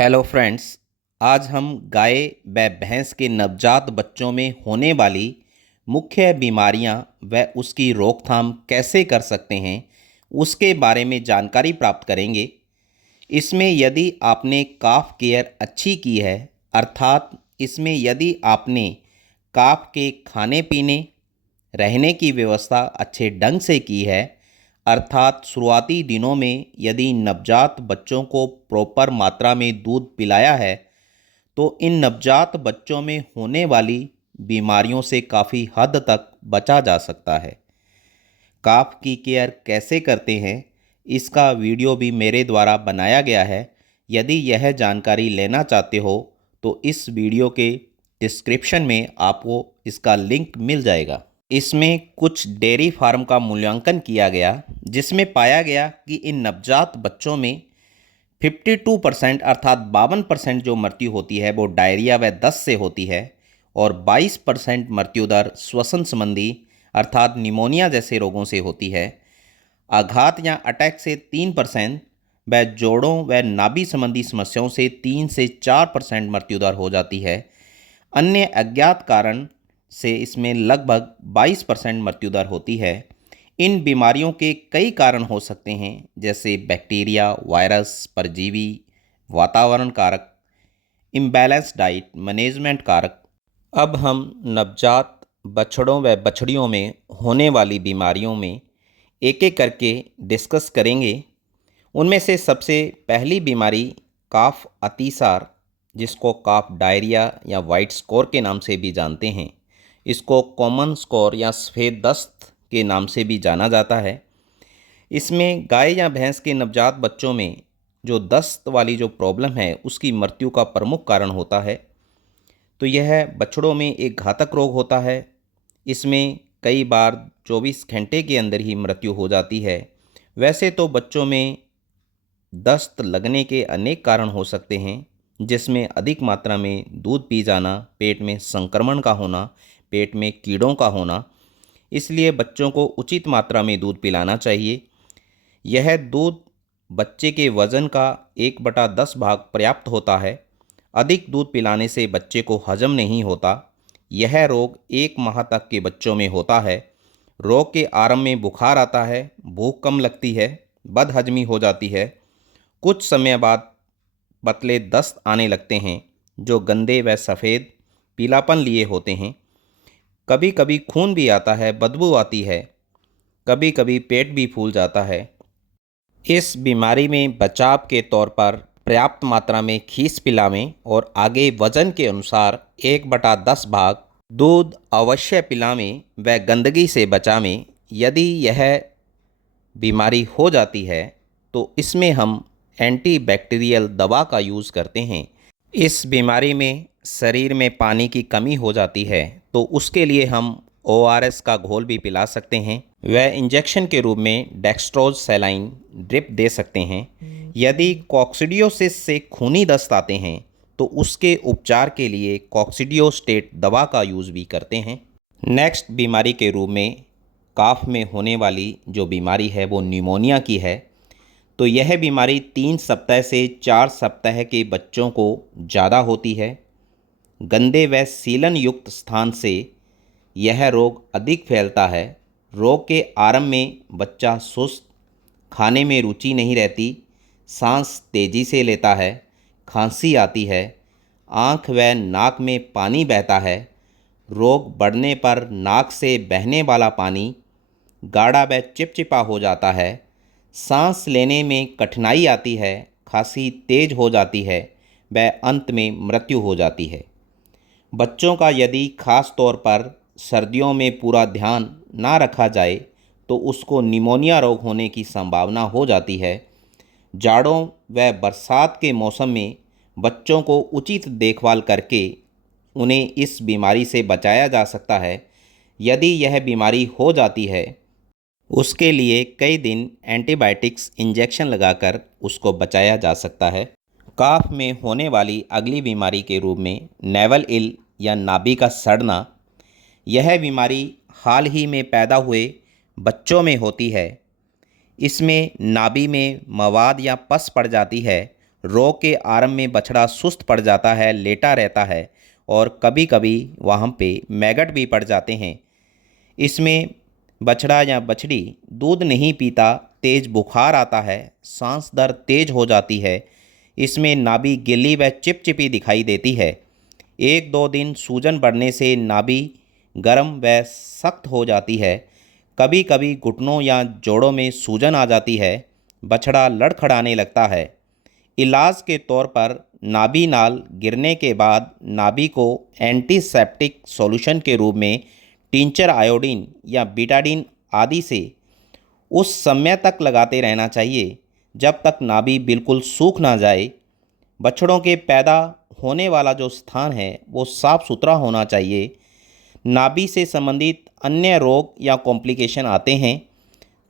Hello friends. आज हम गाय व भैंस के नवजात बच्चों में होने वाली मुख्य बीमारियां व उसकी रोकथाम कैसे कर सकते हैं उसके बारे में जानकारी प्राप्त करेंगे। इसमें यदि आपने काफ केयर अच्छी की है, अर्थात इसमें यदि आपने काफ के खाने पीने रहने की व्यवस्था अच्छे ढंग से की है, अर्थात शुरुआती दिनों में यदि नवजात बच्चों को प्रॉपर मात्रा में दूध पिलाया है, तो इन नवजात बच्चों में होने वाली बीमारियों से काफ़ी हद तक बचा जा सकता है। काफ की केयर कैसे करते हैं, इसका वीडियो भी मेरे द्वारा बनाया गया है। यदि यह जानकारी लेना चाहते हो तो इस वीडियो के डिस्क्रिप्शन में आपको इसका लिंक मिल जाएगा। इसमें कुछ डेयरी फार्म का मूल्यांकन किया गया, जिसमें पाया गया कि इन नवजात बच्चों में 52% अर्थात 52% जो मृत्यु होती है वो डायरिया व दस्त से होती है और 22% मृत्यु दर श्वसन संबंधी अर्थात निमोनिया जैसे रोगों से होती है। आघात या अटैक से 3% व जोड़ों व नाभि संबंधी समस्याओं से 3 से 4% मृत्यु दर हो जाती है। अन्य अज्ञात कारण से इसमें लगभग 22% मृत्यु दर होती है। इन बीमारियों के कई कारण हो सकते हैं, जैसे बैक्टीरिया, वायरस, परजीवी, वातावरण कारक, इम्बैलेंस डाइट, मैनेजमेंट कारक। अब हम नवजात बछड़ों व बछड़ियों में होने वाली बीमारियों में एक एक करके डिस्कस करेंगे। उनमें से सबसे पहली बीमारी काफ अतिसार, जिसको काफ डायरिया या वाइट स्कोर के नाम से भी जानते हैं। इसको कॉमन स्कोर या सफ़ेद दस्त के नाम से भी जाना जाता है। इसमें गाय या भैंस के नवजात बच्चों में जो दस्त वाली जो प्रॉब्लम है उसकी मृत्यु का प्रमुख कारण होता है। तो यह बछड़ों में एक घातक रोग होता है। इसमें कई बार 24 घंटे के अंदर ही मृत्यु हो जाती है। वैसे तो बच्चों में दस्त लगने के अनेक कारण हो सकते हैं, जिसमें अधिक मात्रा में दूध पी जाना, पेट में संक्रमण का होना, पेट में कीड़ों का होना। इसलिए बच्चों को उचित मात्रा में दूध पिलाना चाहिए। यह दूध बच्चे के वज़न का 1/10 भाग पर्याप्त होता है। अधिक दूध पिलाने से बच्चे को हजम नहीं होता। यह रोग 1 माह तक के बच्चों में होता है। रोग के आरंभ में बुखार आता है, भूख कम लगती है, बदहजमी हो जाती है। कुछ समय बाद पतले दस्त आने लगते हैं, जो गंदे व सफ़ेद पीलापन लिए होते हैं। कभी कभी खून भी आता है, बदबू आती है, कभी कभी पेट भी फूल जाता है। इस बीमारी में बचाव के तौर पर पर्याप्त मात्रा में खीस पिलावें और आगे वजन के अनुसार 1/10 भाग दूध अवश्य पिलावें व गंदगी से बचावें। यदि यह बीमारी हो जाती है तो इसमें हम एंटीबैक्टीरियल दवा का यूज़ करते हैं। इस बीमारी में शरीर में पानी की कमी हो जाती है, तो उसके लिए हम ORS का घोल भी पिला सकते हैं। वह इंजेक्शन के रूप में डेक्स्ट्रोज सैलाइन ड्रिप दे सकते हैं। यदि कॉक्सिडियोसिस से खूनी दस्त आते हैं तो उसके उपचार के लिए कॉक्सिडियोस्टेट दवा का यूज़ भी करते हैं। नेक्स्ट बीमारी के रूप में काफ में होने वाली जो बीमारी है वो निमोनिया की है। तो यह बीमारी 3 सप्ताह से 4 सप्ताह के बच्चों को ज़्यादा होती है। गंदे व सीलन युक्त स्थान से यह रोग अधिक फैलता है। रोग के आरंभ में बच्चा सुस्त, खाने में रुचि नहीं रहती, सांस तेज़ी से लेता है, खांसी आती है, आँख व नाक में पानी बहता है। रोग बढ़ने पर नाक से बहने वाला पानी गाढ़ा व चिपचिपा हो जाता है। सांस लेने में कठिनाई आती है, खांसी तेज हो जाती है व अंत में मृत्यु हो जाती है। बच्चों का यदि खास तौर पर सर्दियों में पूरा ध्यान ना रखा जाए तो उसको निमोनिया रोग होने की संभावना हो जाती है। जाड़ों व बरसात के मौसम में बच्चों को उचित देखभाल करके उन्हें इस बीमारी से बचाया जा सकता है। यदि यह बीमारी हो जाती है उसके लिए कई दिन एंटीबायोटिक्स इंजेक्शन लगाकर उसको बचाया जा सकता है। काफ में होने वाली अगली बीमारी के रूप में नेवल इल या नाभि का सड़ना। यह बीमारी हाल ही में पैदा हुए बच्चों में होती है। इसमें नाभि में मवाद या पस पड़ जाती है रोग के आरंभ में बछड़ा सुस्त पड़ जाता है, लेटा रहता है और कभी कभी वहाँ पे मैगट भी पड़ जाते हैं। इसमें बछड़ा या बछड़ी दूध नहीं पीता, तेज बुखार आता है, सांस दर तेज हो जाती है। इसमें नाभि गीली व चिपचिपी दिखाई देती है। 1-2 दिन सूजन बढ़ने से नाभि गर्म व सख्त हो जाती है। कभी कभी घुटनों या जोड़ों में सूजन आ जाती है। बछड़ा लड़खड़ाने लगता है। इलाज के तौर पर नाभि नाल गिरने के बाद नाभि को एंटीसेप्टिक सॉल्यूशन के रूप में टिंचर आयोडीन या बीटाडीन आदि से उस समय तक लगाते रहना चाहिए जब तक नाभि बिल्कुल सूख ना जाए। बछड़ों के पैदा होने वाला जो स्थान है वो साफ सुथरा होना चाहिए। नाभि से संबंधित अन्य रोग या कॉम्प्लिकेशन आते हैं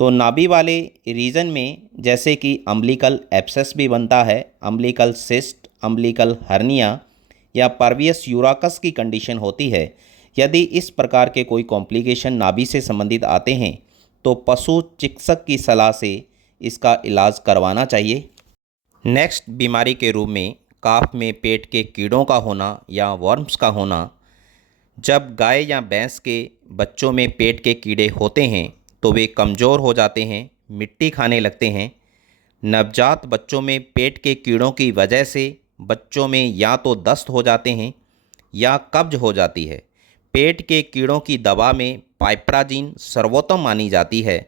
तो नाभि वाले रीजन में जैसे कि अम्बिलिकल एब्सेस भी बनता है, अम्बिलिकल सिस्ट, अम्बिलिकल हर्निया या परवियस यूराकस की कंडीशन होती है। यदि इस प्रकार के कोई कॉम्प्लिकेशन नाभि से संबंधित आते हैं तो पशु चिकित्सक की सलाह से इसका इलाज करवाना चाहिए। नेक्स्ट बीमारी के रूप में काफ में पेट के कीड़ों का होना या वर्म्स का होना। जब गाय या भैंस के बच्चों में पेट के कीड़े होते हैं तो वे कमज़ोर हो जाते हैं, मिट्टी खाने लगते हैं। नवजात बच्चों में पेट के कीड़ों की वजह से बच्चों में या तो दस्त हो जाते हैं या कब्ज हो जाती है। पेट के कीड़ों की दवा में पाइपराजिन सर्वोत्तम मानी जाती है।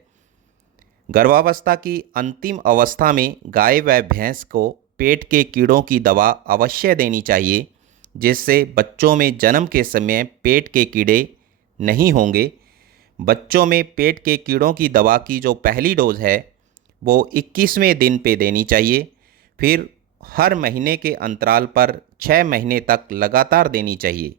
गर्भावस्था की अंतिम अवस्था में गाय व भैंस को पेट के कीड़ों की दवा अवश्य देनी चाहिए, जिससे बच्चों में जन्म के समय पेट के कीड़े नहीं होंगे। बच्चों में पेट के कीड़ों की दवा की जो पहली डोज है वो 21वें दिन पे देनी चाहिए। फिर हर महीने के अंतराल पर 6 महीने तक लगातार देनी चाहिए।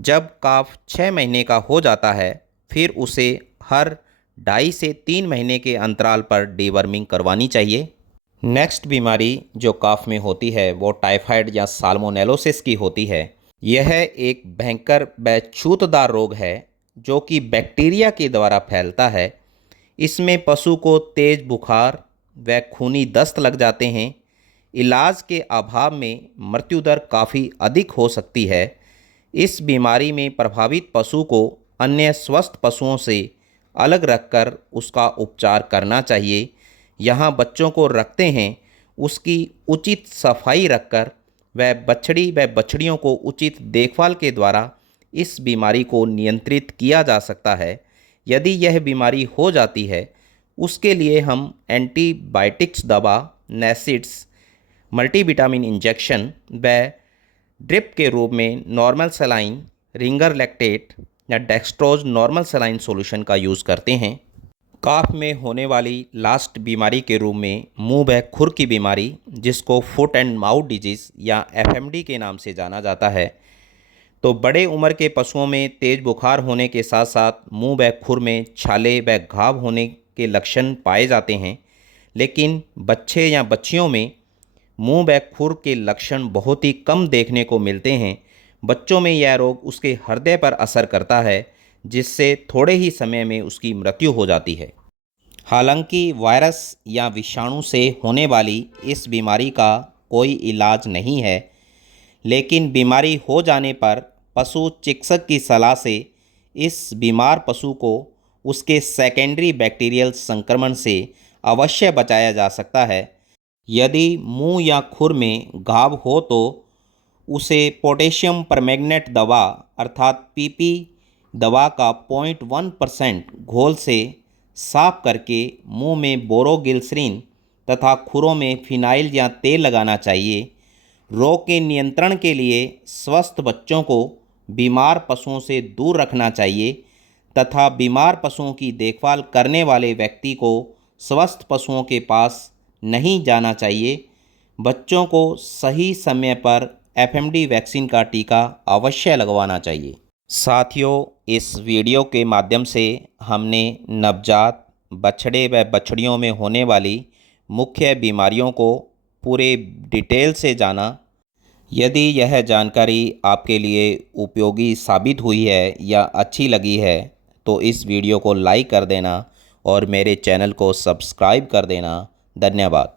जब काफ 6 महीने का हो जाता है फिर उसे हर 2.5 से 3 महीने के अंतराल पर डीवर्मिंग करवानी चाहिए। नेक्स्ट बीमारी जो काफ में होती है वो टाइफाइड या साल्मोनेलोसिस की होती है। यह एक भयंकर व छूतदार रोग है जो कि बैक्टीरिया के द्वारा फैलता है। इसमें पशु को तेज बुखार व खूनी दस्त लग जाते हैं। इलाज के अभाव में मृत्यु दर काफ़ी अधिक हो सकती है। इस बीमारी में प्रभावित पशु को अन्य स्वस्थ पशुओं से अलग रखकर उसका उपचार करना चाहिए। यहाँ बच्चों को रखते हैं उसकी उचित सफाई रखकर व बछड़ी व बछड़ियों को उचित देखभाल के द्वारा इस बीमारी को नियंत्रित किया जा सकता है। यदि यह बीमारी हो जाती है उसके लिए हम एंटीबायोटिक्स दवा, नेसिड्स, मल्टीविटामिन इंजेक्शन व ड्रिप के रूप में नॉर्मल सलाइन, रिंगर लैक्टेट या डेक्सट्रोज नॉर्मल सलाइन सॉल्यूशन का यूज़ करते हैं। काफ में होने वाली लास्ट बीमारी के रूप में मुंह व खुर की बीमारी, जिसको फुट एंड माउथ डिजीज़ या एफएमडी के नाम से जाना जाता है। तो बड़े उम्र के पशुओं में तेज बुखार होने के साथ साथ मुंह व खुर में छाले व घाव होने के लक्षण पाए जाते हैं, लेकिन बच्चे या बच्चियों में मुंह व खुर के लक्षण बहुत ही कम देखने को मिलते हैं। बच्चों में यह रोग उसके हृदय पर असर करता है, जिससे थोड़े ही समय में उसकी मृत्यु हो जाती है। हालांकि वायरस या विषाणु से होने वाली इस बीमारी का कोई इलाज नहीं है, लेकिन बीमारी हो जाने पर पशु चिकित्सक की सलाह से इस बीमार पशु को उसके सेकेंडरी बैक्टीरियल संक्रमण से अवश्य बचाया जा सकता है। यदि मुंह या खुर में घाव हो तो उसे पोटेशियम परमैंगनेट दवा अर्थात पीपी दवा का 0.1% घोल से साफ करके मुंह में बोरोगिलिसरीन तथा खुरों में फिनाइल या तेल लगाना चाहिए। रोग के नियंत्रण के लिए स्वस्थ बच्चों को बीमार पशुओं से दूर रखना चाहिए तथा बीमार पशुओं की देखभाल करने वाले व्यक्ति को स्वस्थ पशुओं के पास नहीं जाना चाहिए। बच्चों को सही समय पर एफएमडी वैक्सीन का टीका अवश्य लगवाना चाहिए। साथियों, इस वीडियो के माध्यम से हमने नवजात बछड़े व बछड़ियों में होने वाली मुख्य बीमारियों को पूरे डिटेल से जाना। यदि यह जानकारी आपके लिए उपयोगी साबित हुई है या अच्छी लगी है तो इस वीडियो को लाइक कर देना और मेरे चैनल को सब्सक्राइब कर देना। धन्यवाद।